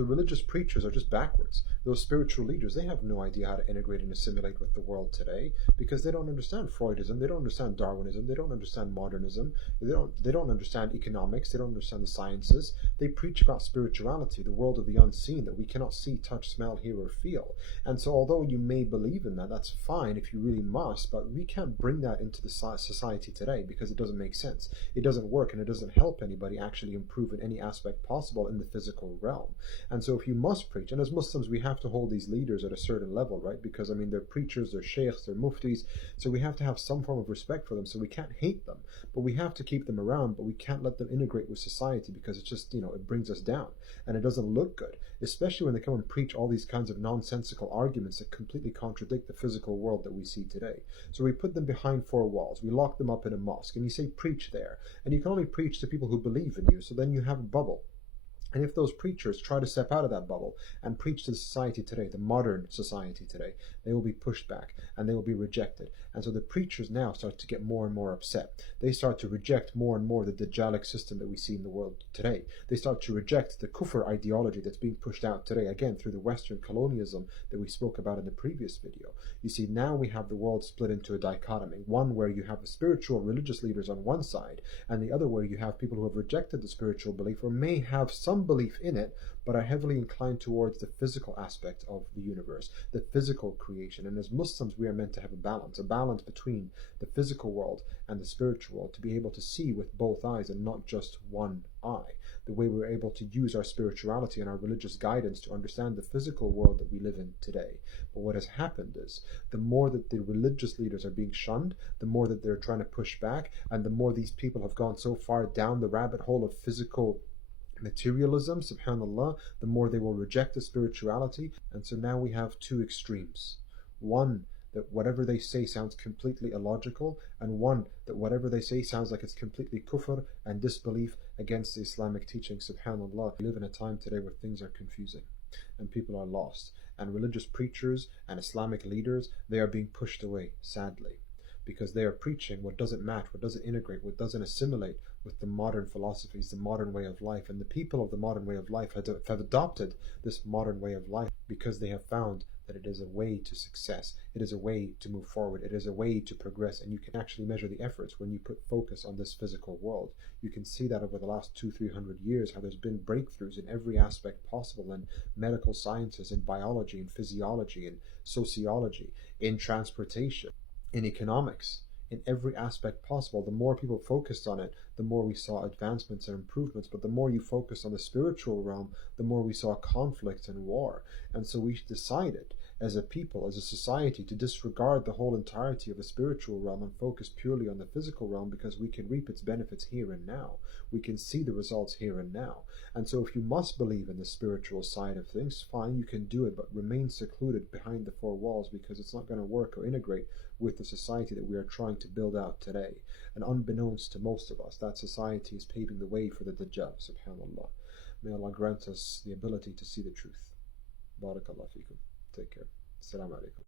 The religious preachers are just backwards. Those spiritual leaders, they have no idea how to integrate and assimilate with the world today because they don't understand Freudism, they don't understand Darwinism, they don't understand modernism, they don't understand economics, they don't understand the sciences. They preach about spirituality, the world of the unseen that we cannot see, touch, smell, hear, or feel. And so although you may believe in that, that's fine if you really must, but we can't bring that into the society today because it doesn't make sense. It doesn't work and it doesn't help anybody actually improve in any aspect possible in the physical realm. And so if you must preach, and as Muslims we have to hold these leaders at a certain level, right? Because I mean they're preachers, they're sheikhs, they're muftis, so we have to have some form of respect for them. So we can't hate them, but we have to keep them around, but we can't let them integrate with society because it's just, it brings us down and it doesn't look good, especially when they come and preach all these kinds of nonsensical arguments that completely contradict the physical world that we see today. So we put them behind four walls, we lock them up in a mosque, and you say preach there, and you can only preach to people who believe in you, so then you have a bubble. And if those preachers try to step out of that bubble and preach to the society today, the modern society today, they will be pushed back and they will be rejected. And so the preachers now start to get more and more upset. They start to reject more and more the Dajjalic system that we see in the world today. They start to reject the kufr ideology that's being pushed out today, again, through the Western colonialism that we spoke about in the previous video. You see, now we have the world split into a dichotomy. One where you have the spiritual religious leaders on one side, and the other where you have people who have rejected the spiritual belief or may have some belief in it, but are heavily inclined towards the physical aspect of the universe, the physical creation. And as Muslims, we are meant to have a balance between the physical world and the spiritual world, to be able to see with both eyes and not just one eye. The way we're able to use our spirituality and our religious guidance to understand the physical world that we live in today. But what has happened is, the more that the religious leaders are being shunned, the more that they're trying to push back, and the more these people have gone so far down the rabbit hole of physical materialism, subhanallah, the more they will reject the spirituality. And so now we have two extremes. One, that whatever they say sounds completely illogical, and one, that whatever they say sounds like it's completely kufr and disbelief against the Islamic teaching, subhanallah. We live in a time today where things are confusing and people are lost, and religious preachers and Islamic leaders, they are being pushed away, sadly, because they are preaching what doesn't match, what doesn't integrate, what doesn't assimilate with the modern philosophies, the modern way of life. And the people of the modern way of life have adopted this modern way of life because they have found that it is a way to success, it is a way to move forward, it is a way to progress, and you can actually measure the efforts when you put focus on this physical world. You can see that over the last 200-300 years, how there's been breakthroughs in every aspect possible, in medical sciences, in biology, in physiology, in sociology, in transportation, in economics, in every aspect possible. The more people focused on it, the more we saw advancements and improvements. But the more you focus on the spiritual realm, the more we saw conflict and war. And so we decided as a people, as a society, to disregard the whole entirety of the spiritual realm and focus purely on the physical realm, because we can reap its benefits here and now. We can see the results here and now. And so if you must believe in the spiritual side of things, fine, you can do it, but remain secluded behind the four walls, because it's not going to work or integrate with the society that we are trying to build out today. And unbeknownst to most of us, that society is paving the way for the Dajjal, subhanallah. May Allah grant us the ability to see the truth. Barakallah fikum. Take care. Assalamu alaikum.